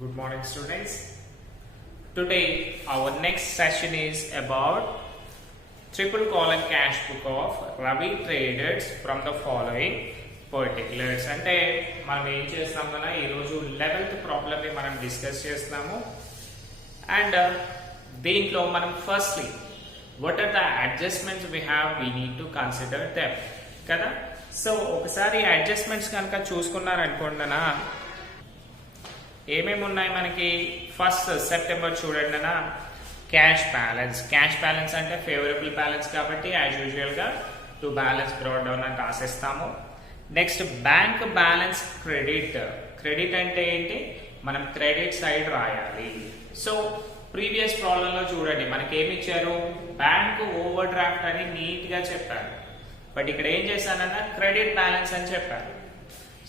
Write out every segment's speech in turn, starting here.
Good morning, students. Today, our next session is about triple column cash book of Ravi traders from the following particulars. అంటే మనం ఏం చేస్తాం కదా ఈరోజు 11th problem ని మనం డిస్కస్ చేస్తున్నాము. అండ్ దీంట్లో మనం firstly what are the adjustments we need to consider them కదా. సో ఒకసారి అడ్జస్ట్మెంట్స్ కనుక చూసుకున్నారనుకోండినా ఏమేమి ఉన్నాయి మనకి. ఫస్ట్ సెప్టెంబర్ చూడండి నా క్యాష్ బ్యాలెన్స్ అంటే ఫేవరబుల్ బ్యాలెన్స్ కాబట్టి యాజ్ యూజువల్ గా టు బ్యాలెన్స్ బ్రాడ్ డౌన్ అని రాసేస్తాము. నెక్స్ట్ బ్యాంక్ బ్యాలెన్స్ క్రెడిట్ అంటే ఏంటి, మనం క్రెడిట్ సైడ్ రాయాలి. సో ప్రీవియస్ ప్రాబ్లం లో చూడండి మనకి ఏమి ఇచ్చారు, బ్యాంక్ ఓవర్ డ్రాఫ్ట్ అని నీట్ గా చెప్పారు. బట్ ఇక్కడ ఏం చేశానన్నా క్రెడిట్ బ్యాలెన్స్ అని చెప్పారు.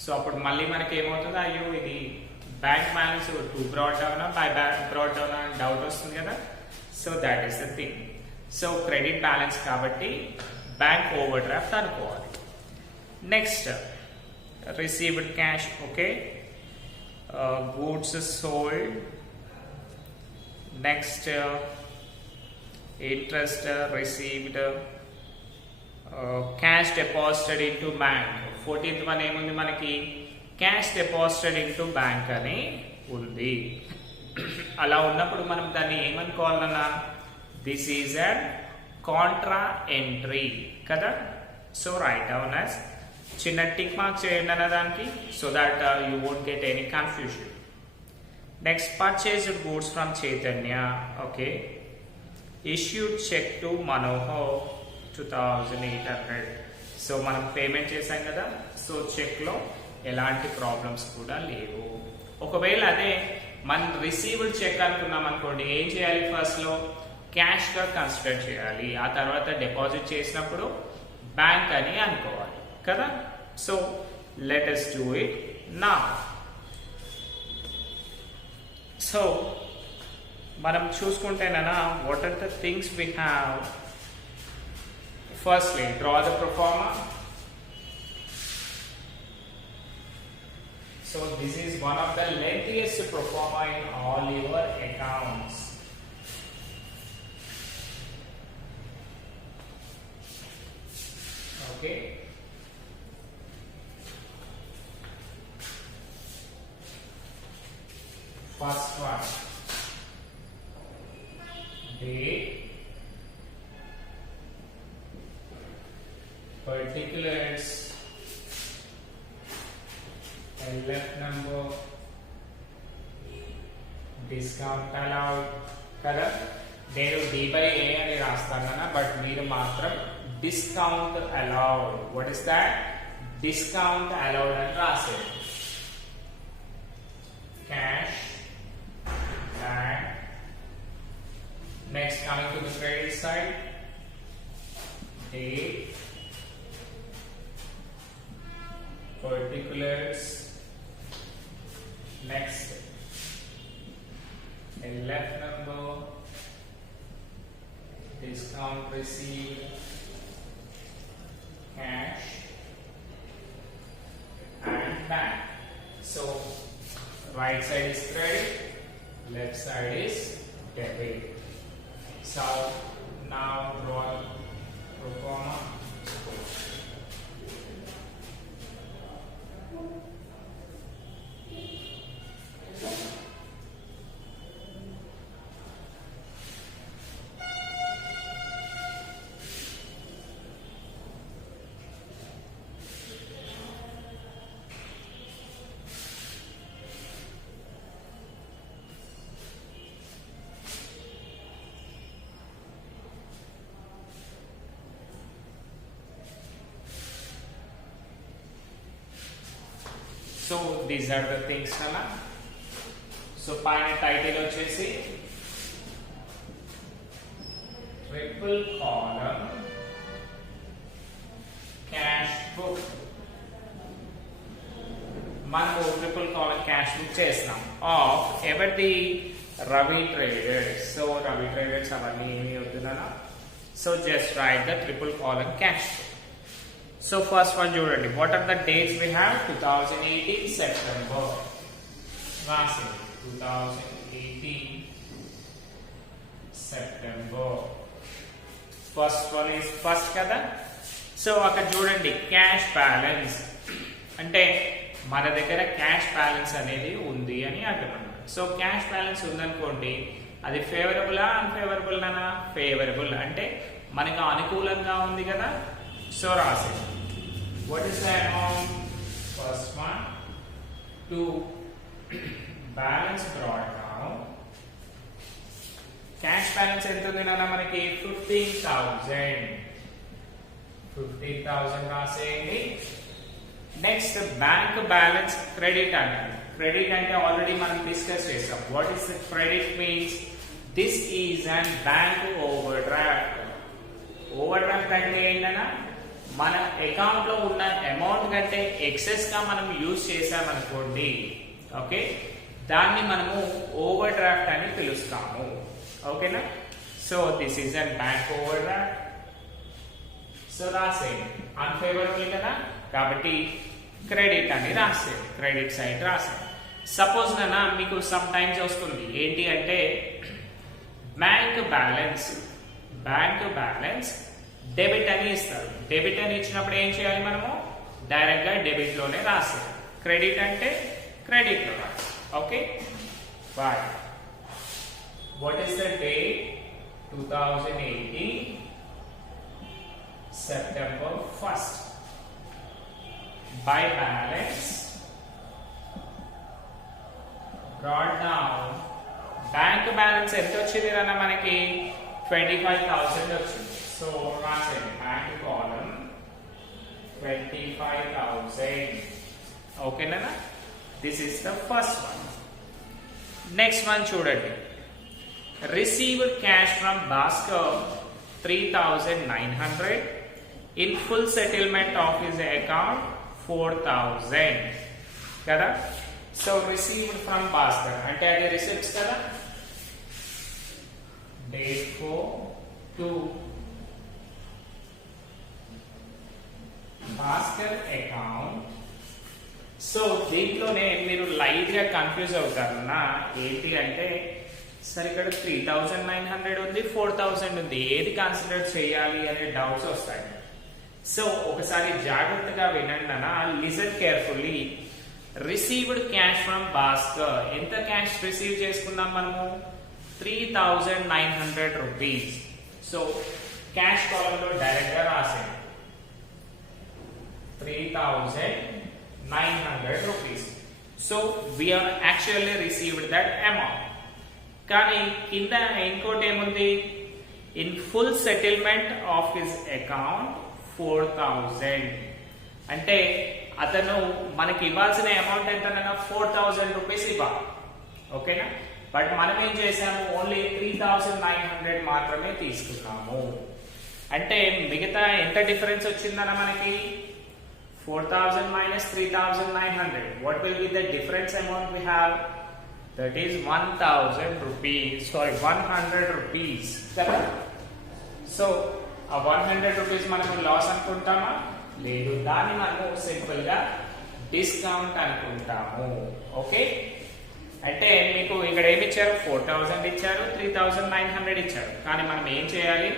సో అప్పుడు మళ్ళీ మనకి ఏమవుతుంది, అయ్యో ఇది bank balance to brought down by brought down అని డౌట్ వస్తుంది కదా. So that is the thing. So credit balance కాబట్టి బ్యాంక్ ఓవర్ డ్రాఫ్ట్ అనుకోవాలి. Next received cash, okay, goods sold. Next interest received, cash deposited into bank. 14th one ఏముంది మనకి, cash deposited into bank అని ఉంది. అలా ఉన్నప్పుడు మనం దాన్ని ఏమనుకోవాలన్నా, this is an contra entry కదా. సో రైట్ డౌన్ యాజ్ చిన్న టిక్ మార్క్ చేయండి అన్న దానికి, so that you won't get any confusion. Next purchased goods from Chaitanya, okay, issued check to Manohar 2800. So మనం పేమెంట్ చేసాం కదా. సో చెక్ లో ఎలాంటి ప్రాబ్లమ్స్ కూడా లేవు. ఒకవేళ అదే మనం రిసీవ్డ్ చెక్ అనుకున్నాం అనుకోండి, ఏం చేయాలి, ఫస్ట్ లో క్యాష్ గా కన్సిడర్ చేయాలి, ఆ తర్వాత డిపాజిట్ చేసినప్పుడు బ్యాంక్ అని అనుకోవాలి కదా. So let us do it now. So మనం చూసుకుంటేనా what are the things we have. Firstly draw the proforma. So this is one of the lengthiest pro forma in all your accounts. Okay. First one, date, particulars, left number, discount allowed కదా. నేను D by ఏ అని రాస్తాను, బట్ మీరు మాత్రం discount allowed. What is that, discount allowed అని రాసేది. Cash bank. Next coming to the credit side, date, particulars. Next, a left number, discount received, cash, and bank. So right side is credit, left side is debit. So now draw pro forma. So these are the things అలా. So పైన title వచ్చేసి triple column cash book. మనము triple column cash book చేస్తాం of ఎవరి Ravi traders. So Ravi traders అవన్నీ ఏమి అవుతుందన్నా. So just write the triple column cash book. So first one చూడండి, what are the dates we have, 2018 September. రాసింది 2018 September. First one is first కదా. సో అక్కడ చూడండి క్యాష్ బ్యాలెన్స్ అంటే మన దగ్గర క్యాష్ బ్యాలెన్స్ అనేది ఉంది అని అర్థం అన్నమాట. సో క్యాష్ బ్యాలెన్స్ ఉందనుకోండి అది ఫేవరబులా అన్ఫేవరబుల్ అనా? ఫేవరబుల్ అంటే మనకు అనుకూలంగా ఉంది కదా. సో రాసే what is the amount first one to balance brought down. Cash balance ఎంత ఉంది నాన్న మనకి? 15,000 రాసేయండి. నెక్స్ట్ బ్యాంక్ బ్యాలెన్స్ క్రెడిట్ అంటారు. క్రెడిట్ అంటే ఆల్రెడీ మనం డిస్కస్ చేసాం. What is credit means this is and bank over draft. Over draft అంటే ఏంటన్నా మన అకౌంట్ లో ఉన్న అమౌంట్ కంటే ఎక్సెస్ గా మనం యూజ్ చేసామనుకోండి, ఓకే, దాన్ని మనము ఓవర్ డ్రాఫ్ట్ అని పిలుస్తాము. ఓకేనా? So this is and bank over draft. So రాసేయండి. అన్ఫేవరబుల్ కదా కాబట్టి క్రెడిట్ అని రాసేయండి. క్రెడిట్ సైడ్ రాసేయండి. సపోజ్ నా మీకు సమ్ టైమ్స్ వస్తుంది ఏంటి అంటే బ్యాంక్ బ్యాలెన్స్ డెబిట్ అని ఇస్తారు. డెబిట్ అని ఇచ్చినప్పుడు ఏం చేయాలి మనము? డైరెక్ట్ గా డెబిట్ లోనే రాసేయాలి. క్రెడిట్ అంటే క్రెడిట్ లో రాసి. Okay, boy. What is the date? 2018 September 1st. By balance brought down. Bank balance ఎంత వచ్చింది అన్న మనకి? 25,000 వచ్చింది. సో రాసేయండి బ్యాంక్ కాలం 25,000. ఓకేనా? This is the first one. Next one చూడండి. Received cash from Bhaskar 3,900 in full settlement of his account 4,000 కదా. So received from Bhaskar అంటే అది రిసిప్ట్స్ కదా. డేట్ 4/2 భాస్కర్ అకౌంట్. సో దీంట్లోనే మీరు లైట్ గా కన్ఫ్యూజ్ అవుతారన్నా ఏంటి అంటే సరే ఇక్కడ 3,900 ఉంది, 4,000 ఉంది, ఏది కన్సిడర్ చేయాలి అనే డౌట్స్ వస్తాయి. సో ఒకసారి జాగ్రత్తగా వినండి అన్న, listen carefully. Received cash from Bhaskar. ఎంత క్యాష్ రిసీవ్ చేసుకున్నాం మనము? 3,900 రూపీస్. సో క్యాష్ కాలంలో డైరెక్ట్ గా రాసేయండి 3,900 rupees. So we are actually received that amount. కానీ కింద ఇంకోటి ఏముంది? In full settlement of his account 4,000. అంటే అతను మనకి ఇవ్వాల్సిన అమౌంట్ ఎంతనన్నా 4,000 రూపీస్ ఇవ్వాలి. ఓకేనా? బట్ మనం ఏం చేసాము? ఓన్లీ 3,900 మాత్రమే తీసుకున్నాము. అంటే మిగతా ఎంత డిఫరెన్స్ వచ్చిందన్న మనకి? 4,000 minus 3,900. What will be the difference amount we have? That is 1,000 rupees. Sorry, 100 rupees. Correct? So, a 100 rupees మనము లాస్ అనుకుంటామా? లేదు, దాన్ని మనము సింపుల్ గా డిస్కౌంట్ అనుకుంటాము. ఓకే, అంటే మీకు ఇక్కడ ఏమి ఇచ్చారు? 4,000 ఇచ్చారు, 3,900 ఇచ్చారు. కానీ మనం ఏం చేయాలి?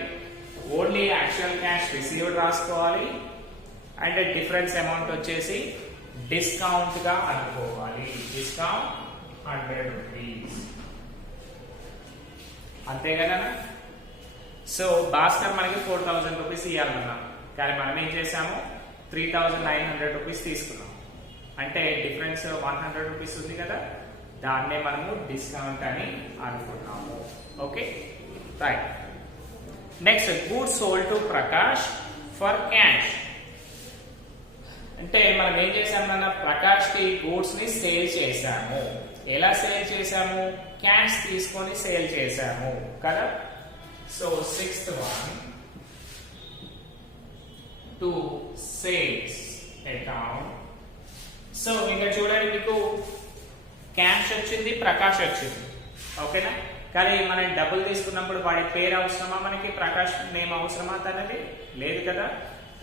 ఓన్లీ యాక్చువల్ క్యాష్ రిసీవ్డ్ రాసుకోవాలి అండ్ డిఫరెన్స్ అమౌంట్ వచ్చేసి డిస్కౌంట్ గా అనుకోవాలి. డిస్కౌంట్ 100 రూపీస్. అంతే కదా? సో భాస్కర్ మనకి 4,000 రూపీస్ ఇవ్వాలన్నా, కానీ మనం ఏం చేసాము? 3,900 రూపీస్ తీసుకున్నాం. అంటే డిఫరెన్స్ 100 రూపీస్ ఉంది కదా, దాన్నే మనము డిస్కౌంట్ అని అనుకున్నాము. Okay, right. Next, goods sold to Prakash for cash. అంటే మనం ఏం చేసామన్నా, ప్రకాష్ కి గూడ్స్ ని సేల్ చేసాము. ఎలా సేల్ చేసాము? క్యాష్ తీసుకొని సేల్ చేసాము కదా. So 6th one to sales account. So ఇంకా చూడండి, మీకు క్యాష్ వచ్చింది, ప్రకాష్ వచ్చింది. ఓకేనా? కానీ మనం డబ్బులు తీసుకున్నప్పుడు వాడి పేరు అవసరమా మనకి? ప్రకాష్ నేమ్ అవసరమా తనది? లేదు కదా.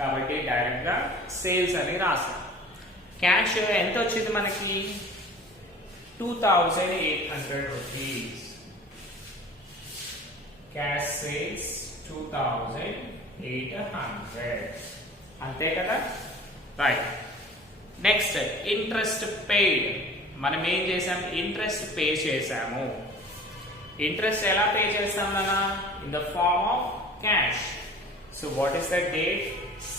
కాబట్టి డైరెక్ట్ గా సేల్స్ అని రాసాం. క్యాష్ ఎంత వచ్చింది మనకి? 2,800 rupees. Cash sales 2,800. అంతే కదా, రైట్. Next interest paid. మనం ఏం చేసాం, ఇంట్రెస్ట్ పే చేసాము. ఇంట్రెస్ట్ ఎలా పే చేస్తాం నాన్న, in the form of cash. So what is the date,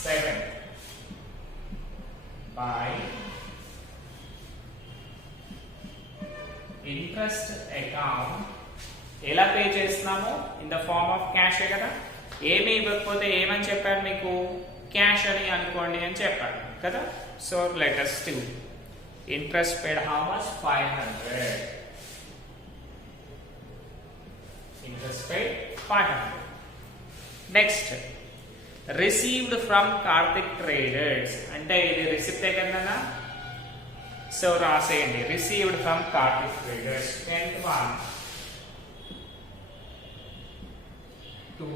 7th. By interest account ఎలా పే చేస్తున్నాము, in the form of cash కదా. ఏమి ఇవ్వకపోతే ఏమని చెప్పాడు మీకు, క్యాష్ అని అనుకోండి అని చెప్పాడు కదా. So let us do interest paid how much, 500. Interest paid 500. Next, received from Karthik traders. అంటే ఇది రిసిప్టే కదా. సో రాసేయండి, received from Karthik traders 10th one to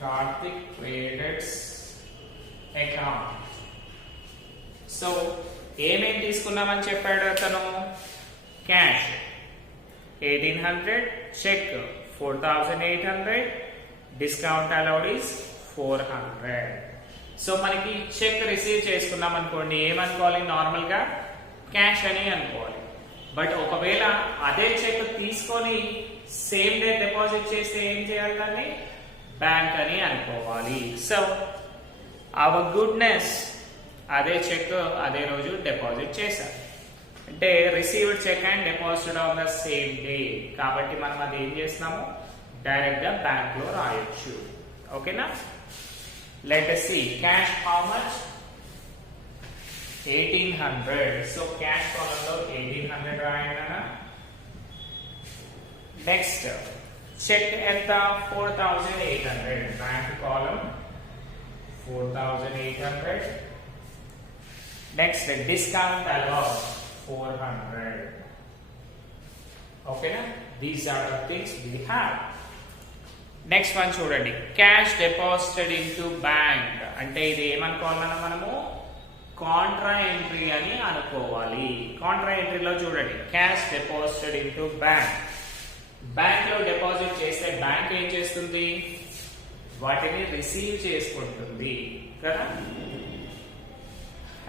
Karthik traders account. So ఏమేమి తీసుకున్నామని చెప్పాడు అతను, cash 1800, cheque 4800, discount allowed is 400. So మనకి చెక్ రిసీవ్ చేసుకున్నాం అనుకోండి, ఏమనుకోవాలి, నార్మల్ గా క్యాష్ అని అనుకోవాలి. బట్ ఒకవేళ అదే చెక్ తీసుకొని సేమ్ డే డిపాజిట్ చేస్తే ఏం చేయాలి, దాన్ని బ్యాంక్ అని అనుకోవాలి. సో అవర్ గుడ్నెస్, అదే చెక్ అదే రోజు డిపాజిట్ చేశారు అంటే received cheque and deposited on the same day. కాబట్టి మనం అది ఏం చేస్తున్నాము, డైరెక్ట్ గా బ్యాంక్ లో రాయొచ్చు. ఓకేనా, let us see cash how much, 1800. So cash column లో 1800 రాయండి. నెక్స్ట్ చెక్ ఎంత, 4800. Bank column 4800. Next discount allowed 400. ఓకేనా, these are the things we have. Next one చూడండి, క్యాష్ డిపాజిటెడ్ ఇంటూ బ్యాంక్. అంటే ఇది ఏమనుకోవాలన్నా మనము కాంట్రా ఎంట్రీ అని అనుకోవాలి. కాంట్రా ఎంట్రీలో చూడండి, cash deposited into bank. Bank లో డిపాజిట్ చేస్తే బ్యాంక్ ఏం చేస్తుంది, వాటిని రిసీవ్ చేసుకుంటుంది కదా.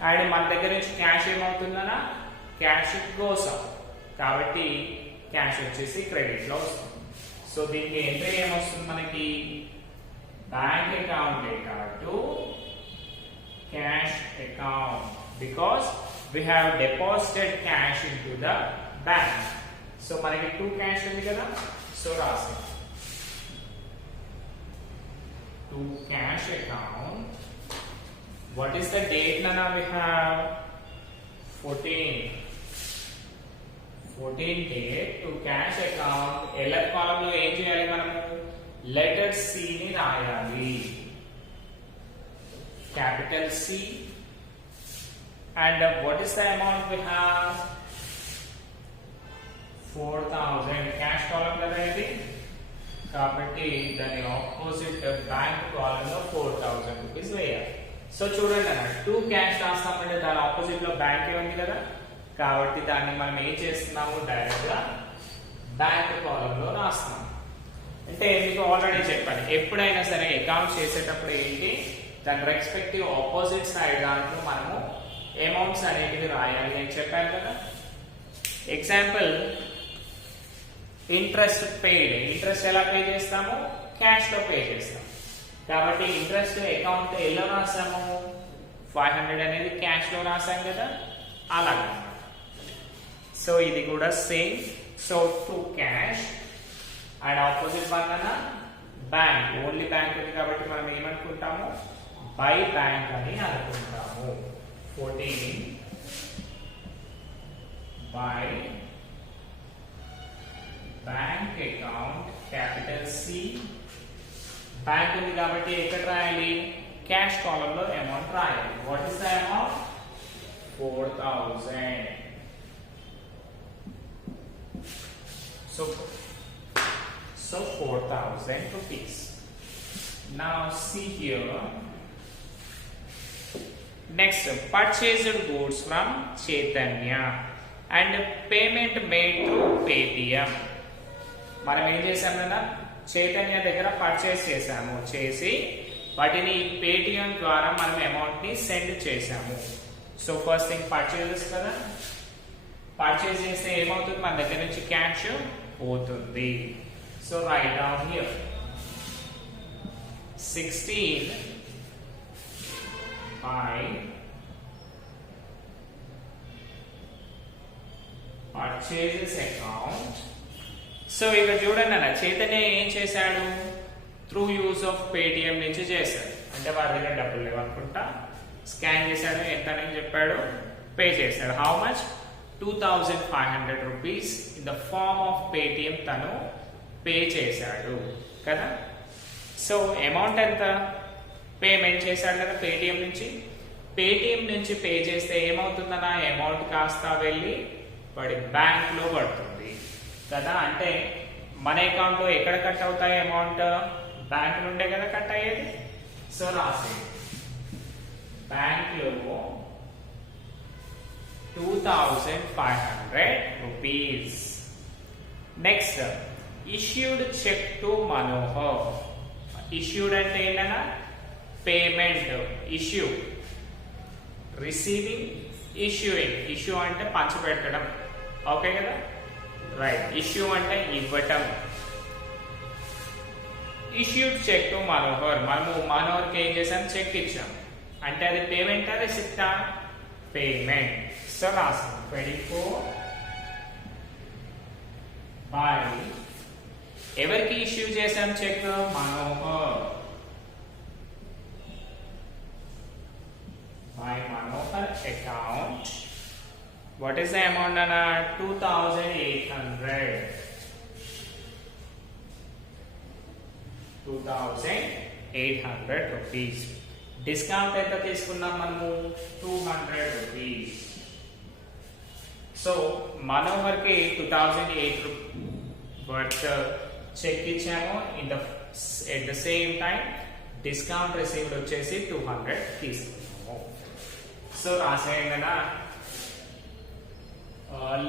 అండ్ మన దగ్గర నుంచి క్యాష్ ఏమవుతుందనా, క్యాష్ గోస్ అవుట్. కాబట్టి క్యాష్ వచ్చేసి క్రెడిట్ లో వస్తుంది. సో దీనికి ఎంట్రీ ఏమొస్తుంది మనకి, bank account to cash account, because we have deposited cash into the bank. So మనకి 2 క్యాష్ ఉంది కదా. సో రాసి 2 cash account. What is the date nana we have, 14 date to cash account. LF column లో ఏం చేయాలి మనము, లెటర్ C ని రాయాలి, capital C. And what is the amount we have, 4000. cash column కదా ఇది, కాబట్టి దాని ఆపోజిట్ బ్యాంక్ కాలమ్ లో 4000 రూపీస్ వేయాలి. సో చూడండి అన్న, 2 క్యాష్ రాస్తామంటే దాని ఆపోజిట్ లో బ్యాంక్ ఉంది కదా. కాబట్టి దాన్ని మనం ఏం చేస్తున్నాము, డైరెక్ట్ గా బ్యాంక్ కాలమ్ లో రాస్తున్నాం. అంటే మీకు ఆల్రెడీ చెప్పాను, ఎప్పుడైనా సరే అకౌంట్ చేసేటప్పుడు ఏంటి, దాని రెస్పెక్టివ్ ఆపోజిట్ సైడ్ దాంట్లో మనము అమౌంట్స్ అనేటివి రాయాలి అని చెప్పాను కదా. Example, interest paid. ఇంట్రెస్ట్ ఎలా పే చేస్తాము, క్యాష్ లో పే చేస్తాం. కాబట్టి ఇంట్రెస్ట్ అకౌంట్ ఎలా రాసాము, 500 అనేది క్యాష్ లో రాసాం కదా, అలాగే. సో ఇది కూడా same. So to cash and opposite పక్కన బ్యాంక్, ఓన్లీ బ్యాంక్ ఉంది కాబట్టి మనం ఏమనుకుంటాము, బై బ్యాంక్ అని అనుకుంటాము. 14 by bank account, capital C. Bank ఉంది కాబట్టి ఎక్కడ రాయాలి, క్యాష్ కాలమ్ లో అమౌంట్ రాయాలి. What is the amount, 4000. So 4000 rupees. Now see here. Next purchased goods from Chaitanya and payment made through Paytm. మనం ఏం చేసాం కదా, చైతన్య దగ్గర పర్చేస్ చేసాము, చేసి వాటిని పేటిఎం ద్వారా మనం అమౌంట్ ని సెండ్ చేసాము. సో ఫస్ట్ థింగ్ పర్చేజెస్ కదా, పర్చేస్ చేస్తే ఏమవుతుంది, మన దగ్గర నుంచి క్యాష్ పోతుంది. So write down here 16 by purchases account. So ఇక్కడ చూడండి అన్న, చైతన్య ఏం చేశాడు, త్రూ యూజ్ ఆఫ్ పేటిఎం నుంచి చేశాడు. అంటే వాడి దగ్గర డబ్బులు లేవు అనుకుంటా, స్కాన్ చేశాడు, ఎంత అని చెప్పాడు, పే చేశాడు. How much, 2500 rupees in the form of Paytm తను పే చేశాడు కదా. సో అమౌంట్ ఎంత, పేమెంట్ చేశాడు కదా పేటిఎం నుంచి. పేటిఎం నుంచి పే చేస్తే ఏమవుతుందన్న, అమౌంట్ కాస్త వెళ్ళి వాడి బ్యాంక్ లో పడుతుంది కదా. అంటే మన అకౌంట్ లో ఎక్కడ కట్ అవుతాయి అమౌంట్, బ్యాంక్ నుండే కదా కట్ అయ్యేది. సో రాసి బ్యాంక్ లో 2500 rupees. Next issued check to Manohar. Issued అంటే ఏంటన్నా, payment, issue, receiving, issuing. Issue అంటే పంచిపెట్టడం, ఓకే కదా, రైట్. ఇష్యూ అంటే ఇవ్వటం. ఇష్యూడ్ చెక్ టు మనోహర్, మనము మనోహర్కి ఏం చేసాం, చెక్ ఇచ్చాం. అంటే అది పేమెంట్ అది రిసిప్టా, పేమెంట్. సో రాసాం 24 బై ఎవరికి ఇష్యూ చేసాం check, Manohar, by Manohar account. What is the amount Nana? 2800. 2800 rupees. Discount ఎంత తీసుకున్నాం మనము, 200 rupees. సో మనోహర్ కి 2008 వర్త్ చెక్ ఇచ్చాము. At the same time discount received వచ్చేసి 200 తీసుకున్నాము. సో రాసేయండి కదా,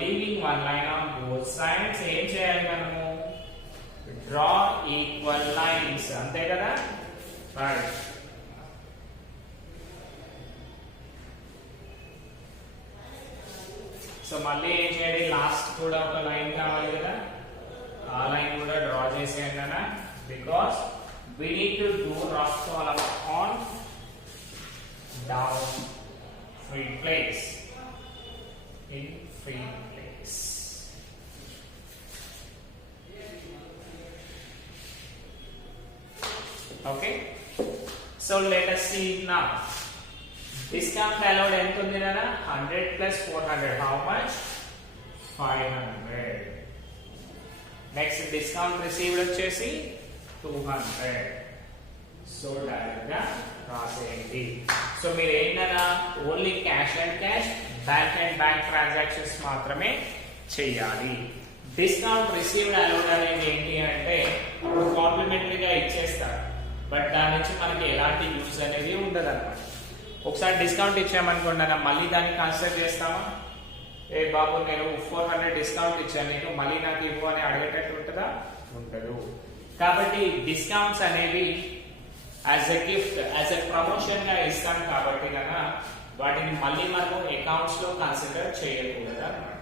leaving one line on both sides. ఏం చేయాలి మనము, డ్రా ఈక్వల్ లైన్స్, అంతే కదా, రైట్. సో మళ్ళీ ఏం చేయాలి, లాస్ట్ కూడా ఒక లైన్ కావాలి కదా, ఆ లైన్ కూడా డ్రా చేసేయండి కదా, because we need to do rough column on down free place, in free place. Okay, so let us see now. Discount allowed ఎంత ఉంది నాన్న, 100 plus 400, how much, 500. Next discount received వచ్చేసి 200. సో డైరెక్ట్ గా రాసేయండి. సో మీరు ఏంటన్నా, only cash and cash, bank and bank transactions మాత్రమే చేయాలి. డిస్కౌంట్ రిసీవ్డ్ అలౌడ్ అనేది ఏంటి అంటే, కాంప్లిమెంటరీగా ఇచ్చేస్తారు, బట్ దాని నుంచి మనకి ఎలాంటి యూజ్ అనేది ఉండదు అనమాట. ఒకసారి డిస్కౌంట్ ఇచ్చామనుకోండి అన్న, మళ్ళీ దాన్ని కన్సిడర్ చేస్తామా, ఏ బాబు నేను 400 డిస్కౌంట్ ఇచ్చాను నీకు, మళ్ళీ నాకు ఇవ్వు అని అడిగేటట్టు ఉంటుందా, ఉండదు. కాబట్టి డిస్కౌంట్స్ అనేవి as a gift, as a promotion గా ఇస్తాం కాబట్టి కనుక వాటిని మళ్ళీ మనము అకౌంట్స్ లో కన్సిడర్ చేయకూడదు అన్నమాట.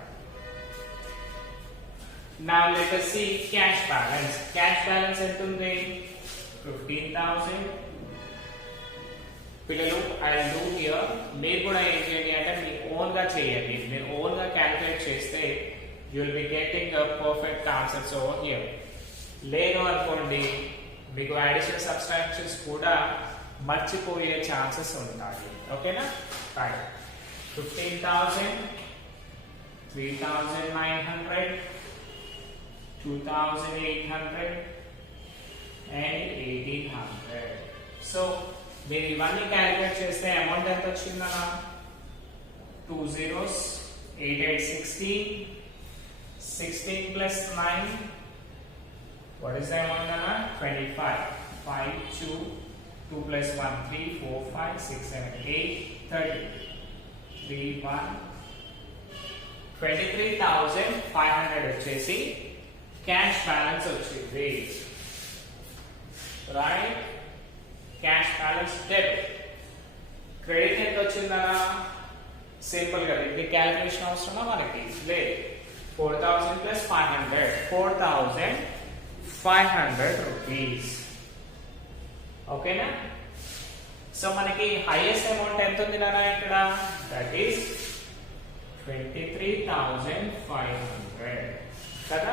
Now let us see cash balance. Cash balance ఎంత ఉంది, 15,000. పిల్లలు ఐ డూ హియర్, మీరు కూడా ఏం చేయండి అంటే మీ ఓన్ గా చేయండి. మీరు ఓన్ గా క్యాలిక్యులేట్ చేస్తే you will be getting perfect answers over here. లేదు అనుకోండి, మీకు అడిషనల్ సబ్స్ట్రాక్షన్స్ కూడా మర్చిపోయే ఛాన్సెస్ ఉంటాయి. ఓకేనా, రైట్. 15,000, 3,900, 2,800 and 1,800. సో మీరు ఇవన్నీ క్యాలిక్యులేట్ చేస్తే అమౌంట్ ఎంత వచ్చిందన్నా, 2 zeros, 8 8 16, 16 plus 9, what is the amount Anna? 25. 5 2 2 plus 1 3 4 5 6 7 8 23,500 వచ్చేసి క్యాష్ బ్యాలెన్స్ వచ్చింది, right? Cash balance debit. Credit ఎంత వచ్చిందా? సింపుల్ గా ఇది క్యాలిక్యులేషన్ అవసరమా మనకి? లేదు. 4,000 plus 500, 4,500 rupees. ఓకేనా? సో మనకి హైయెస్ట్ అమౌంట్ ఎంత ఉంది నాన్న ఇక్కడ? దట్ ఈస్ 23,500 కదా?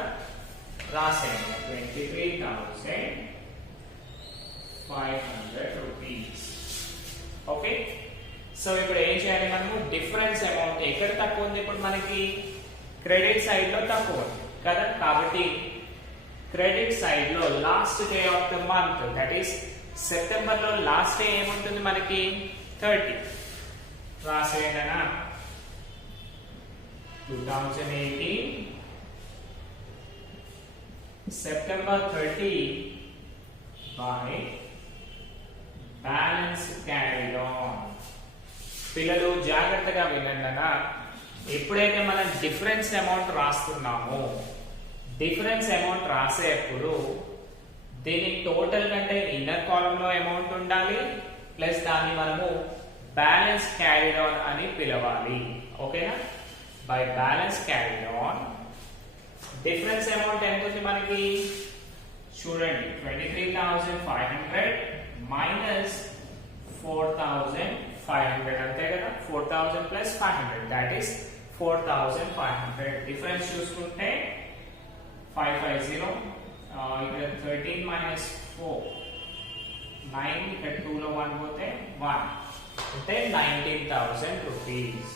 రాసేయండి 23,500 rupees. ఓకే. సో ఇప్పుడు ఏం చేయాలి మనము? డిఫరెన్స్ అమౌంట్ ఎక్కడ తక్కువ ఉంది ఇప్పుడు మనకి? క్రెడిట్ సైడ్ లో తక్కువ ఉంది కదా? కాబట్టి క్రెడిట్ సైడ్ లో last day of the month, that is September లో లాస్ట్ డే ఏముంటుంది మనకి? 30. రాసేయండి 2018 సెప్టెంబర్ 30 బై బ్యాలెన్స్ క్యారీడ్ ఆన్. పిల్లలు జాగ్రత్తగా వినండి. ఎప్పుడైతే మనం డిఫరెన్స్ అమౌంట్ రాస్తున్నామో, డిఫరెన్స్ అమౌంట్ రాసేటప్పుడు దీని టోటల్ కంటే ఇన్నర్ కాలమ్ లో అమౌంట్ ఉండాలి, ప్లస్ దాన్ని మనము బ్యాలెన్స్ క్యారీడ్ ఆన్ అని పిలవాలి. ఓకేనా? By balance carried on difference amount ఎంత ఉంది మనకి? చూడండి 23,500 మైనస్ 4,500 అంతే కదా? 4,000 ప్లస్ 500 దట్ ఈస్ 4,500. డిఫరెన్స్ చూసుకుంటే 550, ఇక్కడ 13 మైనస్ 4 9, ఇక్కడ 2 లో 1 పోతే 1 అంటే 19,000 rupees.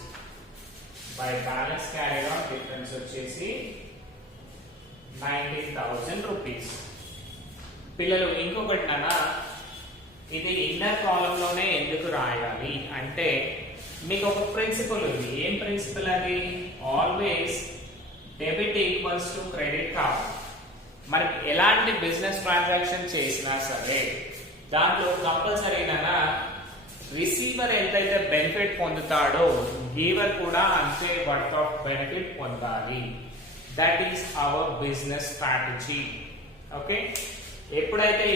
By balance carried on difference వచ్చేసి 19,000 రూపీస్. పిల్లలు ఇంకొకటి నాన్న, ఇది ఇన్నర్ కాలమ్ లోనే ఎందుకు రాయాలి అంటే మీకు ఒక ప్రిన్సిపల్ ఉంది. ఏం ప్రిన్సిపల్ అది? Always debit equals to credit కావాలి. మనకి ఎలాంటి బిజినెస్ ట్రాన్సాక్షన్ చేసినా సరే దాంట్లో కంపల్సరీనా రిసీవర్ ఎంతైతే బెనిఫిట్ పొందుతాడో గివర్ కూడా అంతే వర్త్ ఆఫ్ బెనిఫిట్ పొందాలి. That is our business strategy. Okay. ఎప్పుడైతే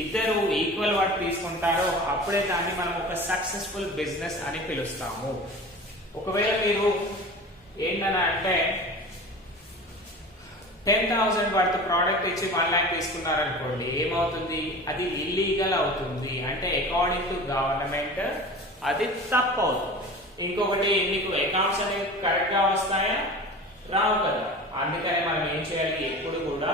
ఇద్దరు ఈక్వల్ వర్క్ తీసుకుంటారో అప్పుడే దాన్ని మనం ఒక సక్సెస్ఫుల్ బిజినెస్ అని పిలుస్తాము. ఒకవేళ మీరు ఏంటన్నా అంటే 10,000 వర్త్ ప్రోడక్ట్ ఇచ్చి 1 lakh తీసుకున్నారనుకోండి, ఏమవుతుంది? అది ఇల్లీగల్ అవుతుంది. అంటే అకార్డింగ్ టు గవర్నమెంట్ అది తప్పు అవుతుంది. ఇంకొకటి, మీకు అకౌంట్స్ అనేవి కరెక్ట్ గా వస్తాయా? రావు కదా. అందుకనే మనం ఏం చేయాలి? ఎప్పుడు కూడా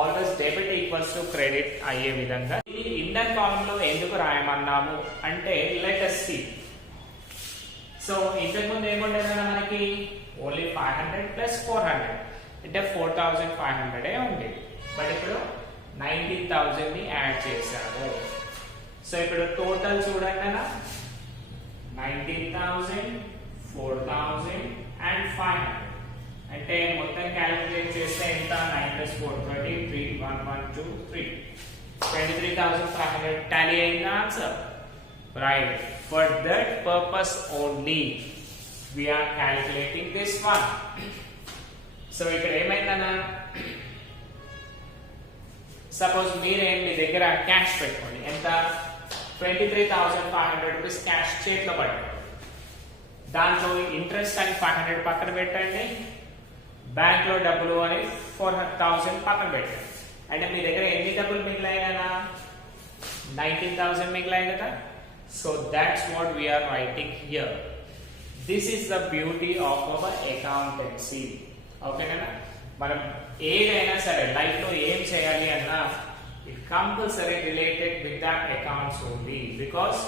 always debit equals to credit అయ్యే విధంగా. ఇది ఇన్నర్ కాలమ్ లో ఎందుకు రాయమన్నాము అంటే లెట్ us see. సో ఇంతకుముందు ఏముండేదన్నా మనకి? ఓన్లీ 500 ప్లస్ 400 అంటే 4,500 ఉంది. బట్ ఇప్పుడు 19,000 ని యాడ్ చేశాము. సో ఇప్పుడు టోటల్ చూడండి అన్న, 19,000, 4,000 అండ్ 500 అంటే మొత్తం క్యాలిక్యులేట్ చేస్తే ఎంత? 9 plus 4 20, 3 1 1 2 3 23,500 టాలీ అయింది answer, right? For that purpose only we are calculating this one. So ఇక్కడ ఏమైందన్నా, సపోజ్ మీరే మీ దగ్గర క్యాష్ పెట్టుకోండి. ఎంత? 23,500 రూపీస్ క్యాష్ చేతిలో పట్టుకోండి. దాంట్లో ఇంట్రెస్ట్ అని 500 పక్కన పెట్టండి, బ్యాంక్ లో డబ్బులు అని 4,000 పక్కన పెట్టండి. అంటే మీ దగ్గర ఎన్ని డబ్బులు మిగిలాయి కదా? 19,000 మిగిలాయి కదా? So that's what we are writing here. This is the beauty of our accountancy. ఓకేనా? మనం ఏదైనా సరే లైఫ్ లో ఏం చేయాలి అన్నా it compulsory related with the accounts only, because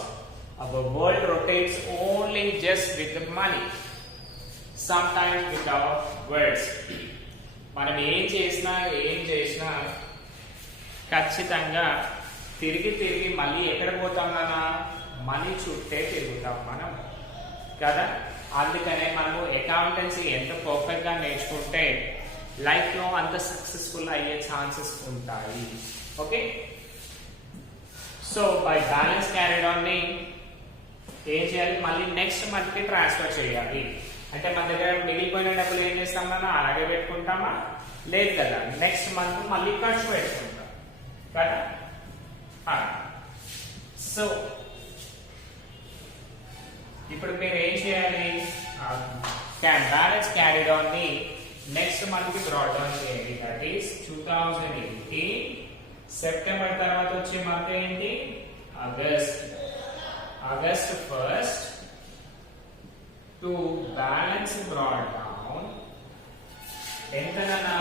our world rotates only just with the money, sometimes with our words. మనం ఏం చేసినా ఖచ్చితంగా తిరిగి మళ్ళీ ఎక్కడ పోతాం నాన్న? మనీ చుట్టే తిరుగుతాం మనం కదా. అందుకనే మనము అకౌంటెన్సీ ఎంత పర్ఫెక్ట్ గా నేర్చుకుంటే లైఫ్ లో అంత సక్సెస్ఫుల్ అయ్యే ఛాన్సెస్ ఉంటాయి. Okay. So by balance carried on ని ఏం చేయాలి, మళ్ళీ నెక్స్ట్ మంత్ కి ట్రాన్స్ఫర్ చేయాలి. అంటే మన దగ్గర మిగిలిపోయిన డబ్బులు ఏం చేస్తాం మనం, అలాగే పెట్టుకుంటామా, లేదు కదా, నెక్స్ట్ మంత్ మళ్ళీ ఖర్చు పెట్టుకుంటాం కదా. సో ఇప్పుడు మీరు ఏం చేయాలి, బ్యాలెన్స్ క్యారీడ్ ఆన్ ని నెక్స్ట్ మంత్ కి బ్రాట్ డౌన్ చేయండి. దట్ ఈస్ 2018 సెప్టెంబర్ తర్వాత వచ్చే మంత్ ఏంటి, August. August 1st to balance brought down ఎంతనా,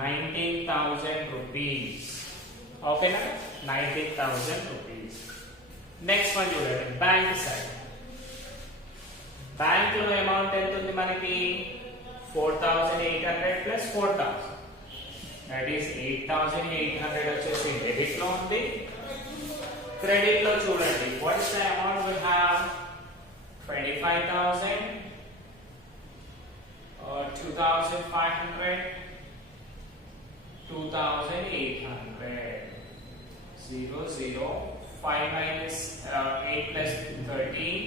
19,000 రూపీస్. ఓకేనా, 19,000 రూపీస్. నెక్స్ట్ వన్ చూడండి, బ్యాంక్ సైడ్. బ్యాంక్ లో అమౌంట్ ఎంత ఉంది మనకి, 4,800 ప్లస్ 4,000, దట్ ఈస్ 8,800 వచ్చేసి డెబిట్ లో ఉంది. క్రెడిట్ లో చూడండి, what is the amount we have, 25,000, 2,500, 2,800, 0, 0, 5 minus 8 plus 13,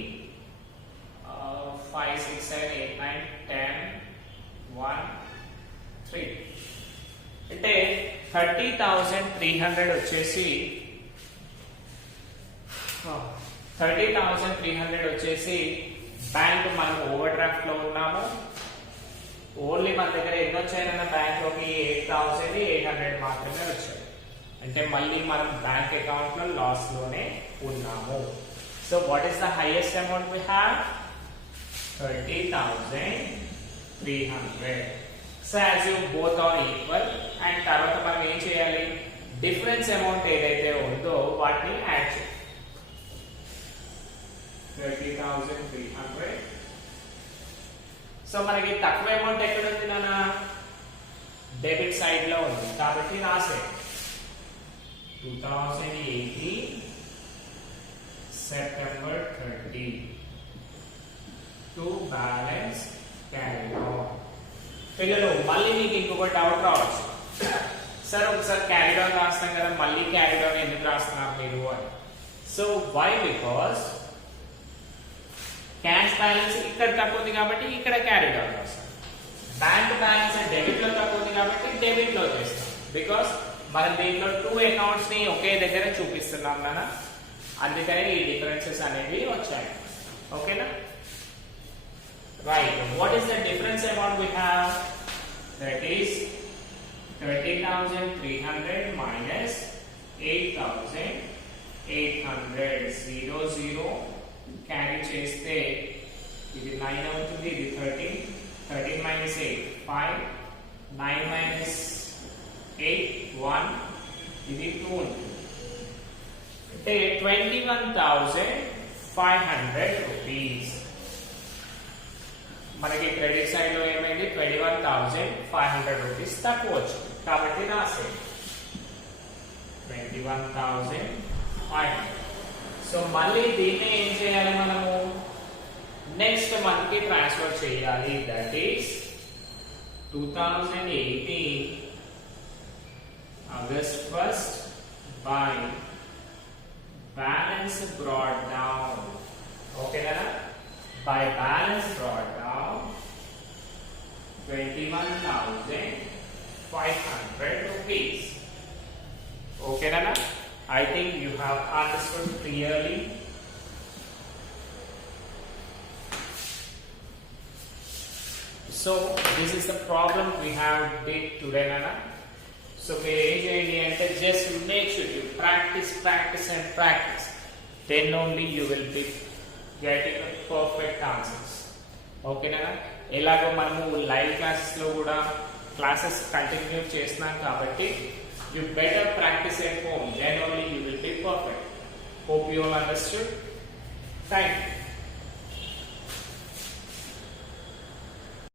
5, 6, 7, 8, 9, 10, 1, 3. అంటే 30,300 వచ్చేసి 30,300 వచ్చేసి బ్యాంక్ మనం ఓవర్ డ్రాఫ్ట్ లో ఉన్నాము. ఓన్లీ మన దగ్గర ఎన్ని వచ్చాయన్న బ్యాంక్ లోకి 8,800 మాత్రమే వచ్చాయి. అంటే మళ్ళీ మనం బ్యాంక్ అకౌంట్ లో లాస్ లోనే ఉన్నాము. So what is the highest amount we have, 30,300. So as you both are equal, and తర్వాత మనం ఏం చేయాలి, డిఫరెన్స్ అమౌంట్ ఏదైతే ఉందో వాటిని యాడ్ చేయాలి. 30,300. సో మనకి తక్కువ అమౌంట్ ఎక్కడ ఉంది నాన్న, డెబిట్ సైడ్ లో ఉంది కాబట్టి రాసే 2018 September 30 to balance carry on. పిల్లలు మళ్ళీ మీకు ఇంకొక డౌట్ రావచ్చు, సార్ ఒకసారి క్యారీ డౌన్ రాస్తాం కదా, మళ్ళీ క్యారీ డౌన్ ఎందుకు రాస్తున్నారు మీరు అని. So why, because cash balance ఇక్కడ తక్కువ ఉంది కాబట్టి ఇక్కడ క్యారీ డౌన్ రాస్తాం, బ్యాంక్ బ్యాలెన్స్ డెబిట్ లో తక్కువ ఉంది కాబట్టి డెబిట్ లో చేస్తాం. బికాస్ మనం దీంట్లో 2 అకౌంట్స్ ని ఒకే దగ్గర చూపిస్తున్నాం కదా, అందుకనే ఈ డిఫరెన్సెస్ అనేవి వచ్చాయి. ఓకేనా, right. What is the difference amount we have, that is 30,300 minus 8,800, 0, 0 carry చేస్తే ఇది 9 అవుతుంది, ఇది 13, 13 minus 8, 5, 9 minus 8, 1, ఇది 2 ఉంటుంది. అంటే 21,500 రూపీస్. మనకి క్రెడిట్ సైడ్ లో ఏమైంది, 21,500 రూపీస్ తక్కువ వచ్చింది కాబట్టి రాసే 21,500. సో మళ్ళీ దీన్ని ఏం చేయాలి, మనము నెక్స్ట్ మంత్ కి ట్రాన్స్ఫర్ చేయాలి. That is 2018 August 1st by balance brought down. Okay nana, by balance brought down 21,500 rupees. Okay nana, I think you have understood clearly. So this is the problem we have did today nana. So మీరు ఏం చేయండి అంటే just make sure you practice and practice, then only you will be getting a perfect answers. ఓకేనా, ఎలాగో మనము live classes లో కూడా classes continue చేస్తున్నాం కాబట్టి you better practice at home, then only you will be perfect. Hope you all understood. Thank you.